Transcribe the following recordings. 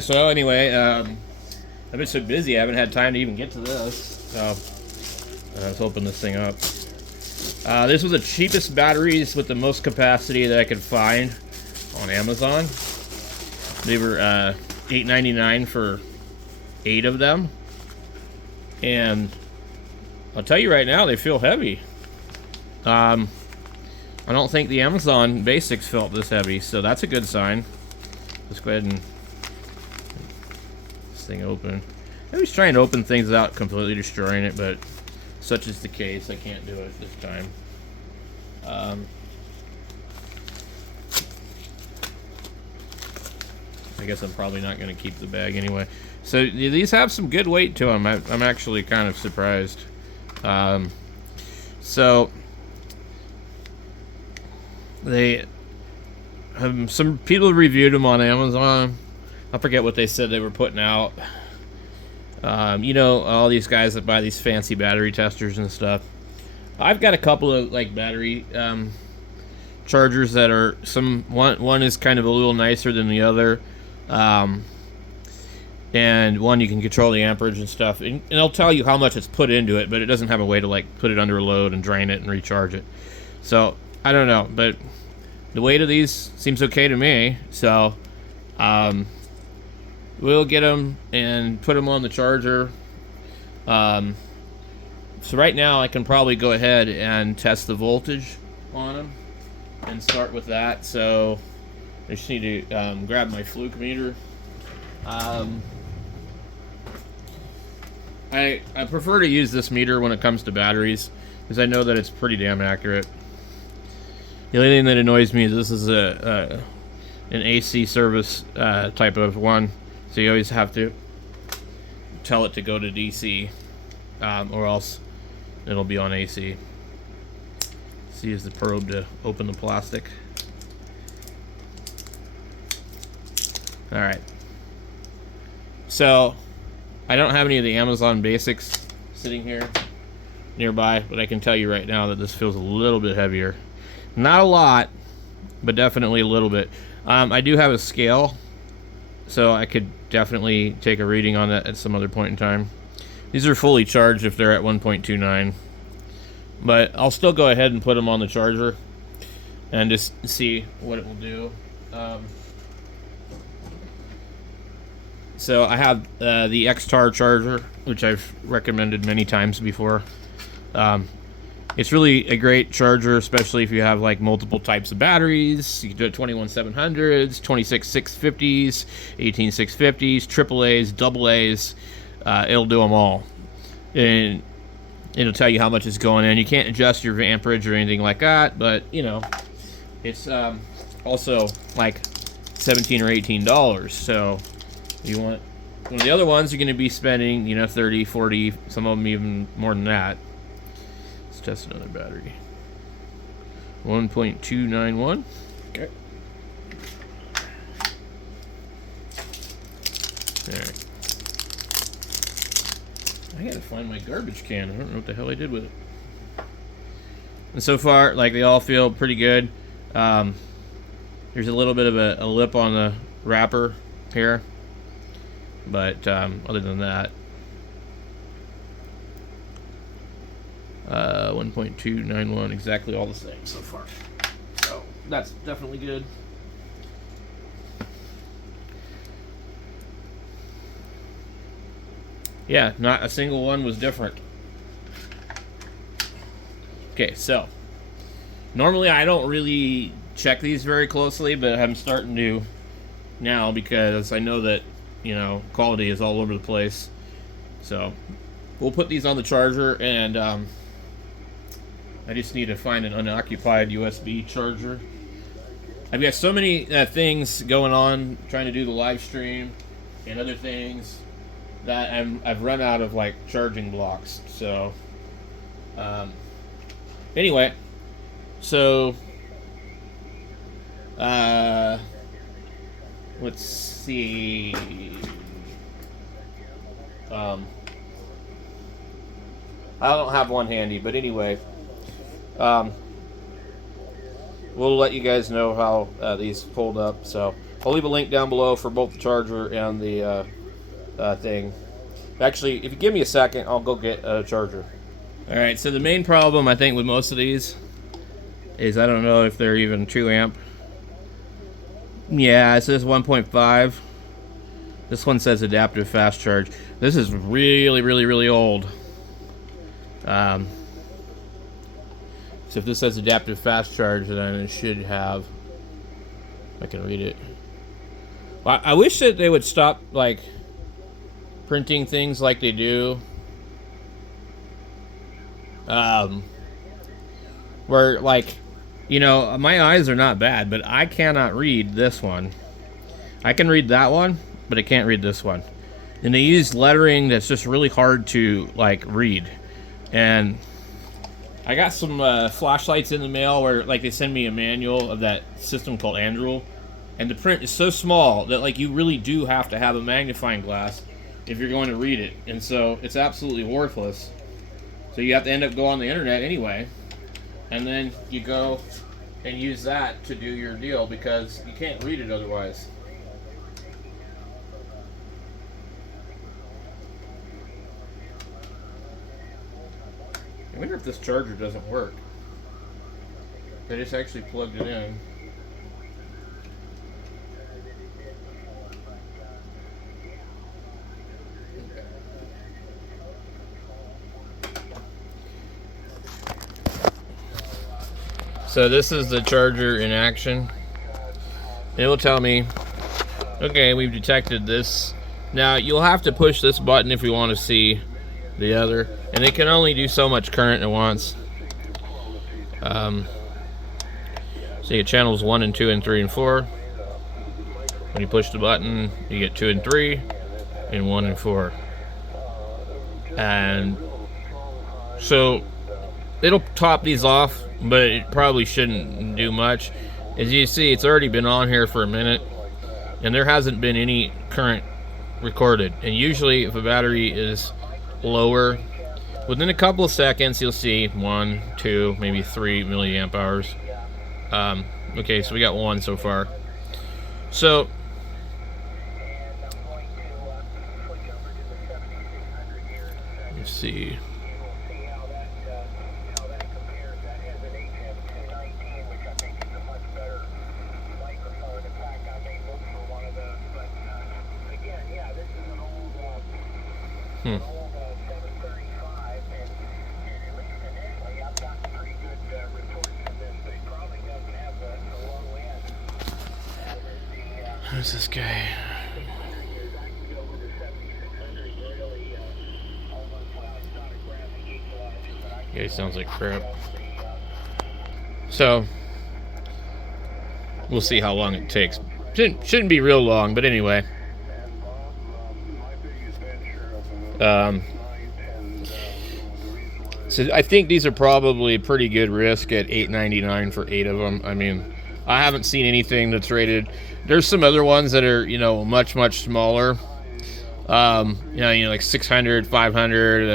So anyway, I've been so busy I haven't had time to even get to this. So let's open this thing up. This was the cheapest batteries with the most capacity that I could find on Amazon. They were $8.99 for 8 of them, and I'll tell you right now, they feel heavy. I don't think the Amazon Basics felt this heavy, so that's a good sign. Let's go ahead and thing open. I was trying to open things without completely destroying it, but such is the case. I can't do it this time. I guess I'm probably not going to keep the bag anyway. So these have some good weight to them. I'm actually kind of surprised. So they have some people reviewed them on Amazon. I forget what they said they were putting out. You know, all these guys that buy these fancy battery testers and stuff. I've got a couple of like battery chargers that are one is kind of a little nicer than the other, and one you can control the amperage and stuff, and it'll tell you how much it's put into it, but it doesn't have a way to like put it under a load and drain it and recharge it. So I don't know, but the weight of these seems okay to me. So we'll get them and put them on the charger. So right now I can probably go ahead and test the voltage on them and start with that. So I just need to grab my Fluke meter. I prefer to use this meter when it comes to batteries because I know that it's pretty damn accurate. The only thing that annoys me is this is an AC service type of one. So you always have to tell it to go to DC, or else it'll be on AC. See, use the probe to open the plastic. All right. So I don't have any of the Amazon Basics sitting here nearby, but I can tell you right now that this feels a little bit heavier. Not a lot, but definitely a little bit. I do have a scale, so I could definitely take a reading on that at some other point in time. These are fully charged if they're at 1.29, but I'll still go ahead and put them on the charger and just see what it will do. So I have the X-Tar charger, which I've recommended many times before. It's really a great charger, especially if you have like multiple types of batteries. You can do it 21700s, 26650s, 18650s, AAAs, AA's. It'll do them all, and it'll tell you how much is going in. You can't adjust your amperage or anything like that, but you know, it's also like $17 or $18. So you want one of the other ones, you're going to be spending, you know, 30, 40, some of them even more than that. Test another battery. 1.291. Okay. Alright. I gotta find my garbage can. I don't know what the hell I did with it. And so far, like, they all feel pretty good. There's a little bit of a lip on the wrapper here. But other than that, 1.291, exactly all the same so far. So that's definitely good. Yeah, not a single one was different. Okay, so normally I don't really check these very closely, but I'm starting to now because I know that, you know, quality is all over the place. So we'll put these on the charger, and I just need to find an unoccupied USB charger. I've got so many things going on, trying to do the live stream and other things, that I've run out of like charging blocks. So anyway, so let's see. I don't have one handy, but anyway, we'll let you guys know how these fold up. So I'll leave a link down below for both the charger and the thing. Actually, if you give me a second, I'll go get a charger. Alright, so the main problem I think with most of these is I don't know if they're even 2 amp. Yeah, it says 1.5. This one says adaptive fast charge. This is really old. So if this says adaptive fast charge, then it should have. I can read it. Well, I wish that they would stop like printing things like they do. Where like, you know, my eyes are not bad, but I cannot read this one. I can read that one, but I can't read this one. And they use lettering that's just really hard to like read. And I got some flashlights in the mail where like they send me a manual of that system called Anduril, and the print is so small that like you really do have to have a magnifying glass if you're going to read it, and so it's absolutely worthless. So you have to end up going on the internet anyway, and then you go and use that to do your deal because you can't read it otherwise. I wonder if this charger doesn't work. I just actually plugged it in. So this is the charger in action. It will tell me, okay, we've detected this. Now you'll have to push this button if you want to see the other, and it can only do so much current at once. So you get channels 1 and 2 and 3 and 4. When you push the button, you get 2 and 3 and 1 and 4. And so it'll top these off, but it probably shouldn't do much. As you see, it's already been on here for a minute, and there hasn't been any current recorded. And usually if a battery is lower, within a couple of seconds you'll see 1, 2, maybe 3 milliamp hours. Okay, so we got 1 so far. So let's see. Who's this guy? Yeah, he sounds like crap. So we'll see how long it takes. Shouldn't be real long, but anyway. So I think these are probably pretty good risk at $8.99 for 8 of them. I mean, I haven't seen anything that's rated. There's some other ones that are, you know, much smaller. You know, like 600, 500,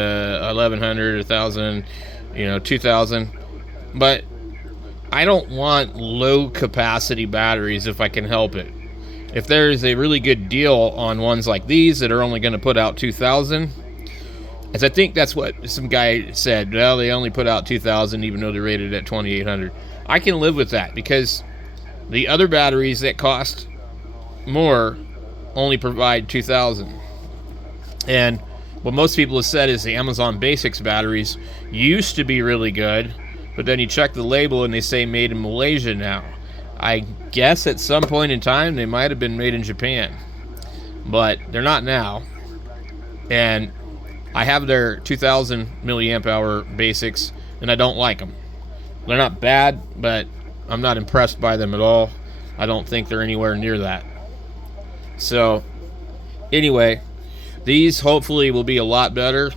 1100, 1000, you know, 2000. But I don't want low capacity batteries if I can help it. If there's a really good deal on ones like these that are only going to put out 2000, as I think that's what some guy said, well, they only put out 2000 even though they're rated at 2800. I can live with that because the other batteries that cost more only provide 2000. And what most people have said is the Amazon Basics batteries used to be really good, but then you check the label and they say made in Malaysia now. I guess at some point in time they might have been made in Japan, but they're not now. And I have their 2000 milliamp hour Basics, and I don't like them. They're not bad, but I'm not impressed by them at all. I don't think they're anywhere near that. So anyway, these hopefully will be a lot better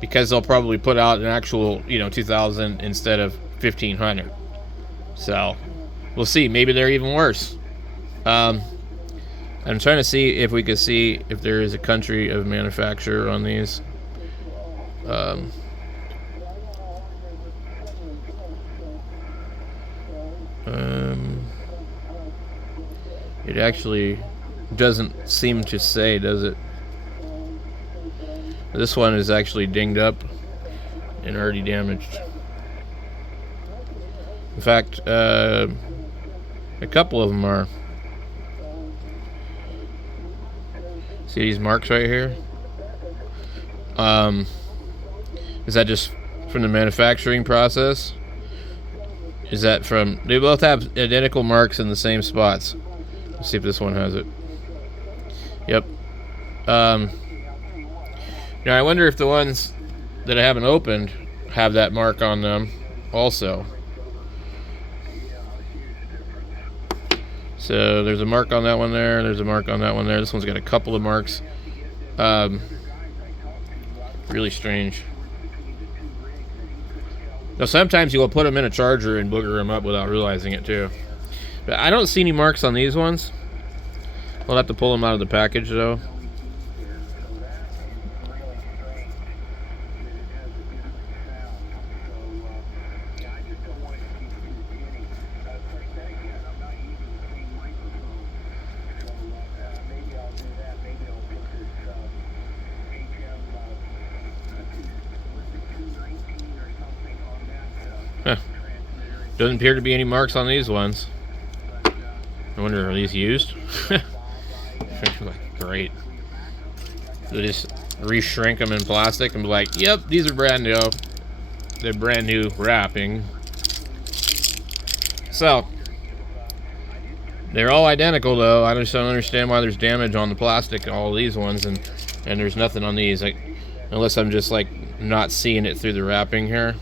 because they'll probably put out an actual, you know, 2000 instead of 1500. So we'll see. Maybe they're even worse. I'm trying to see if we could see if there is a country of manufacture on these. It actually doesn't seem to say, does it? This one is actually dinged up and already damaged. In fact, a couple of them are. See these marks right here? Is that just from the manufacturing process? Is that from... They both have identical marks in the same spots. Let's see if this one has it. Yep. Now I wonder if the ones that I haven't opened have that mark on them also. So there's a mark on that one there. There's a mark on that one there. This one's got a couple of marks. Really strange. Now sometimes you'll put them in a charger and booger them up without realizing it too. But I don't see any marks on these ones. We'll have to pull them out of the package though. Huh. Doesn't appear to be any marks on these ones. I wonder, are these used? Great. They just re-shrink them in plastic and be like, yep, these are brand new. They're brand new wrapping. So, they're all identical though. I just don't understand why there's damage on the plastic, all these ones, and there's nothing on these. Like, unless I'm just like not seeing it through the wrapping here.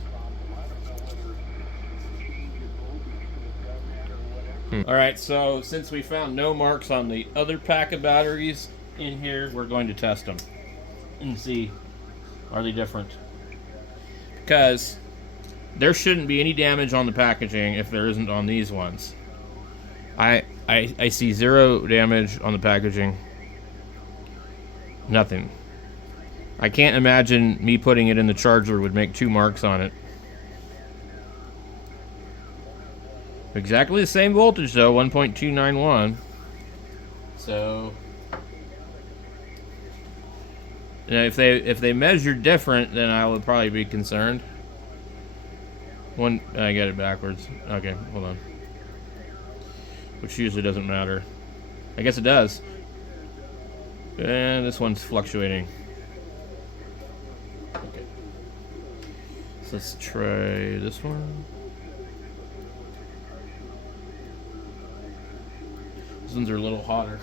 Alright, so since we found no marks on the other pack of batteries in here, we're going to test them and see, are they different? Because there shouldn't be any damage on the packaging if there isn't on these ones. I see zero damage on the packaging. Nothing. I can't imagine me putting it in the charger would make 2 marks on it. Exactly the same voltage though, 1.291. So, you know, if they measure different, then I would probably be concerned. I got it backwards. Okay, hold on. Which usually doesn't matter. I guess it does. And this one's fluctuating. Okay. So let's try this one. These ones are a little hotter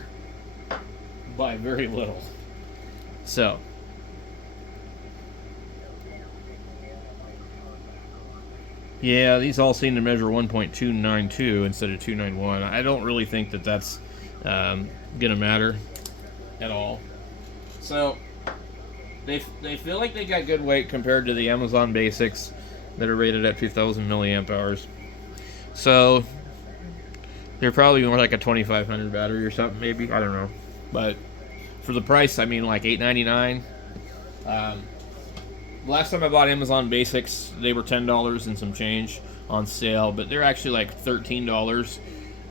by very little. So, yeah, these all seem to measure 1.292 instead of 291. I don't really think that that's gonna matter at all. So, they feel like they got good weight compared to the Amazon Basics that are rated at 2,000 milliamp hours. So, they're probably more like a 2,500 battery or something, maybe. I don't know. But for the price, I mean, like $8.99. Last time I bought Amazon Basics, they were $10 and some change on sale, but they're actually like $13,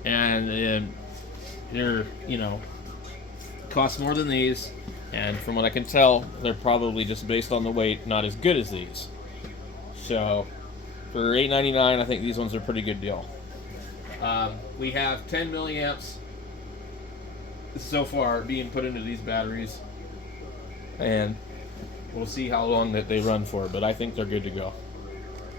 and they're, you know, cost more than these. And from what I can tell, they're probably just based on the weight, not as good as these. So for $8.99, I think these ones are a pretty good deal. We have 10 milliamps so far being put into these batteries, and we'll see how long that they run for, but I think they're good to go.